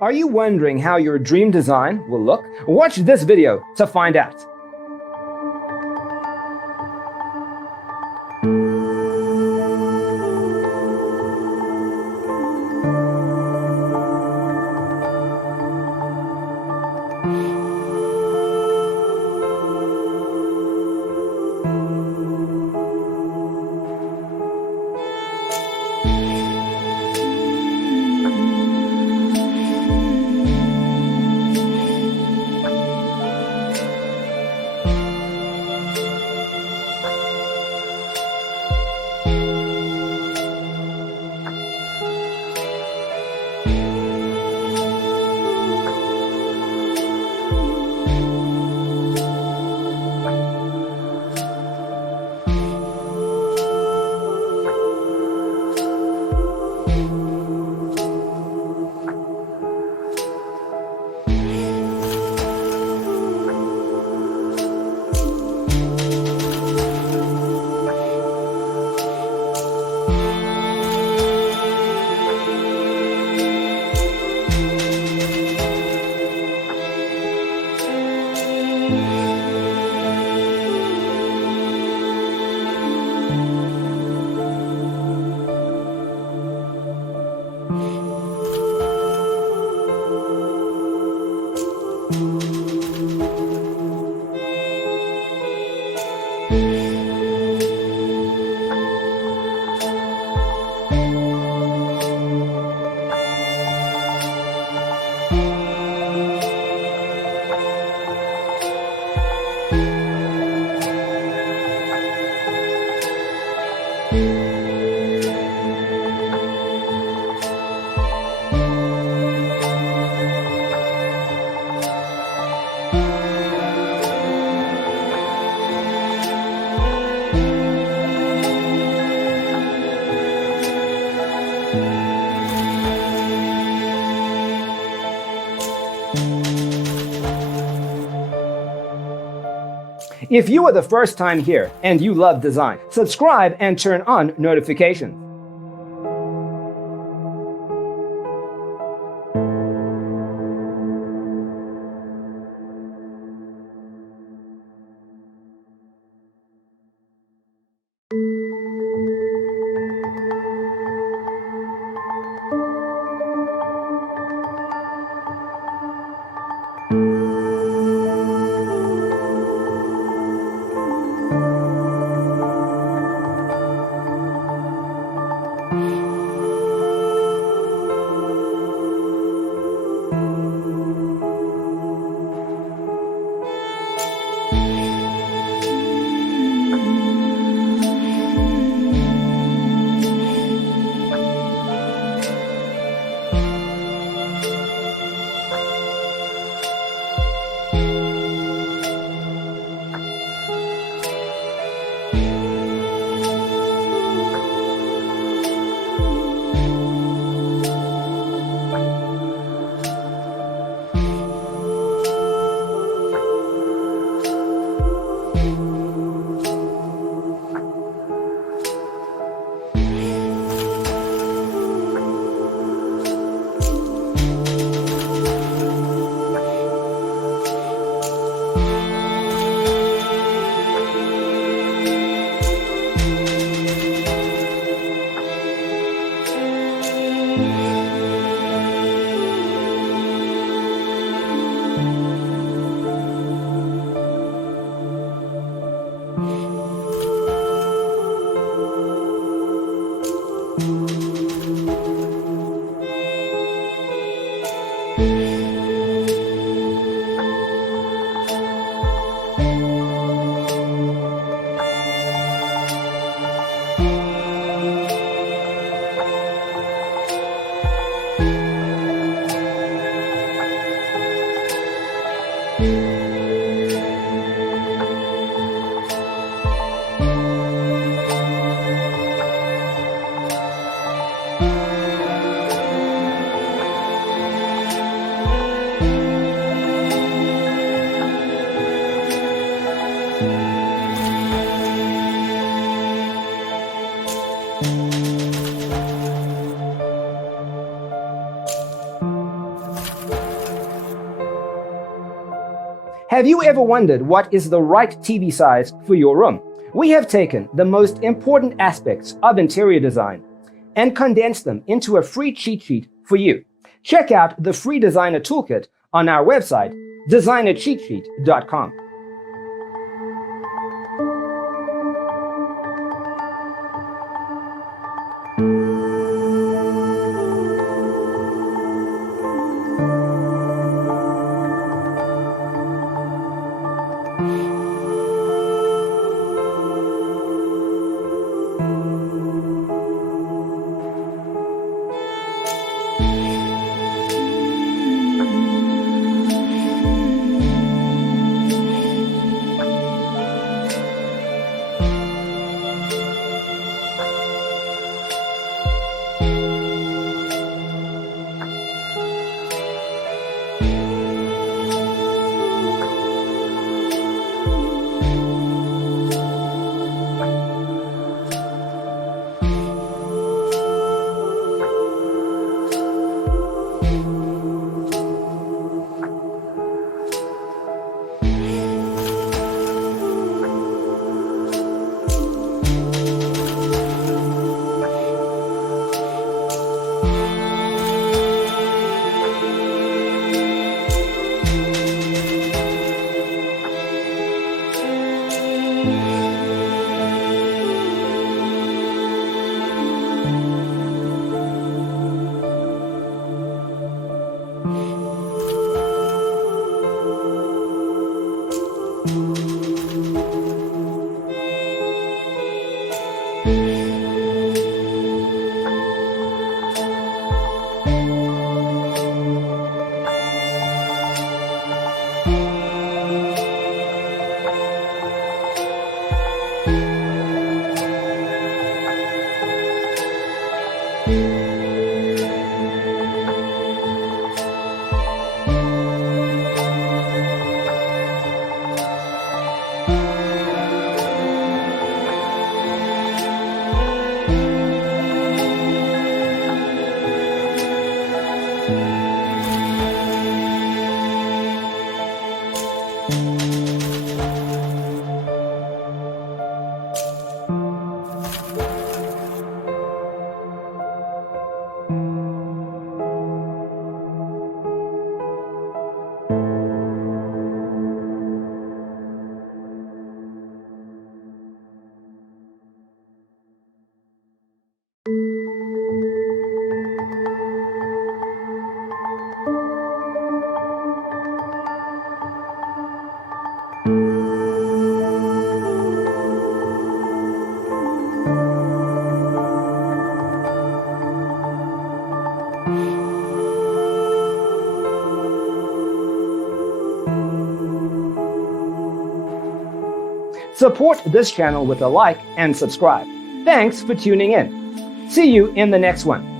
Are you wondering how your dream design will look? Watch this video to find out. If you are the first time here and you love design, subscribe and turn on notifications. Have you ever wondered what is the right TV size for your room? We have taken the most important aspects of interior design and condensed them into a free cheat sheet for you. Check out the free designer toolkit on our website, designercheatsheet.com. Support this channel with a like and subscribe. Thanks for tuning in. See you in the next one.